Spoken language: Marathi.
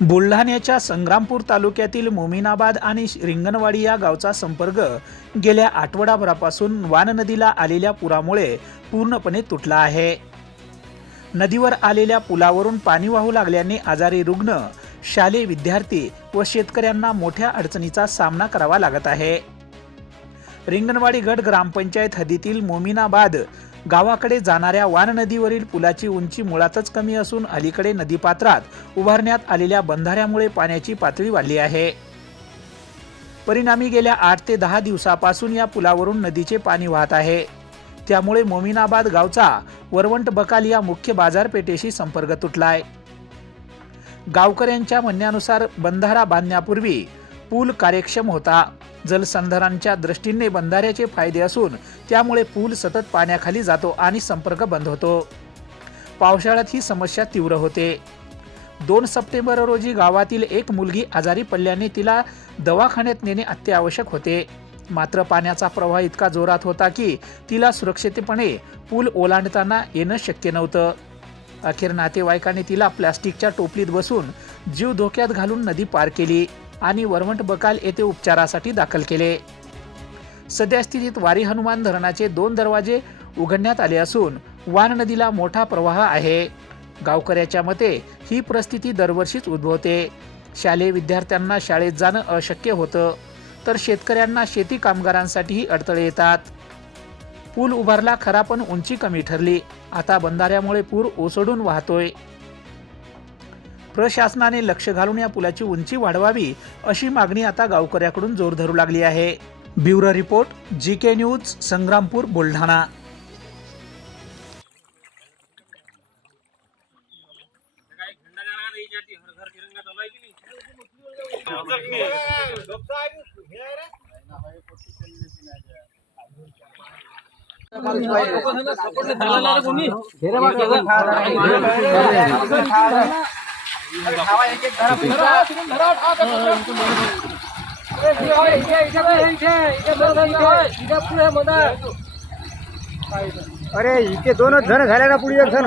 बुलढाण्याच्या संग्रामपूर तालुक्यातील मोमिनाबाद आणि रिंगणवाडी या गावचा संपर्क गेल्या आठवडाभरापासून वान नदीला आलेल्या पुरामुळे पूर्णपणे तुटला आहे. नदीवर आलेल्या पुलावरून पाणी वाहू लागल्याने आजारी रुग्ण शालेय विद्यार्थी व शेतकऱ्यांना मोठ्या अडचणीचा सामना करावा लागत आहे. रिंगणवाडी गट ग्रामपंचायत हद्दीतील मोमिनाबाद गावाकडे जाणाऱ्या वान नदीवरील पुलाची उंची मुळातच कमी असून अलीकडे नदीपात्रात उभारण्यात आलेल्या बंधाऱ्यामुळे पाण्याची पातळी वाढली आहे. परिणामी गेल्या आठ ते दहा दिवसापासून या पुलावरून नदीचे पाणी वाहत आहे. त्यामुळे मोमिनाबाद गावचा वरवंट बकाल या मुख्य बाजारपेठेशी संपर्क तुटलाय. गावकऱ्यांच्या म्हणण्यानुसार बंधारा बांधण्यापूर्वी पूल कार्यक्षम होता. जलसंधारणाच्या दृष्टीने बंधाऱ्याचे फायदे असून त्यामुळे पूल सतत पाण्याखाली जातो आणि संपर्क बंद होतो. पावसाळ्यात ही समस्या तीव्र होते. दोन सप्टेंबर रोजी गावातील एक मुलगी आजारी पडल्याने तिला दवाखान्यात नेणे अत्यावश्यक होते. मात्र पाण्याचा प्रवाह इतका जोरात होता की तिला सुरक्षितपणे पूल ओलांडताना येणं शक्य नव्हतं. अखेर नातेवाईकाने तिला प्लास्टिकच्या टोपलीत बसून जीव धोक्यात घालून नदी पार केली. आणि वरवंट बकाल येथे उपचारासाठी दाखल केले. सध्या स्थितीत वारी हनुमान धरणाचे दोन दरवाजे उघडण्यात आले असून वान नदीला मोठा प्रवाह आहे. गावकऱ्याच्या मते ही परिस्थिती दरवर्षीच उद्भवते. शालेय विद्यार्थ्यांना शाळेत जाणं अशक्य होतं तर शेतकऱ्यांना शेती कामगारांसाठीही अडथळे येतात. पूल उभारला खरा पण उंची कमी ठरली. आता बंधाऱ्यामुळे पूर ओसडून वाहतोय. प्रशासनाने लक्ष घालून या पुलाची उंची वाढवावी अशी मागणी आता गावकऱ्याकडून जोर धरू लागली आहे. Bureau report G K news Sangrampur Buldhana. अरे इथे दोनच जण झाले ना पुढे एक जण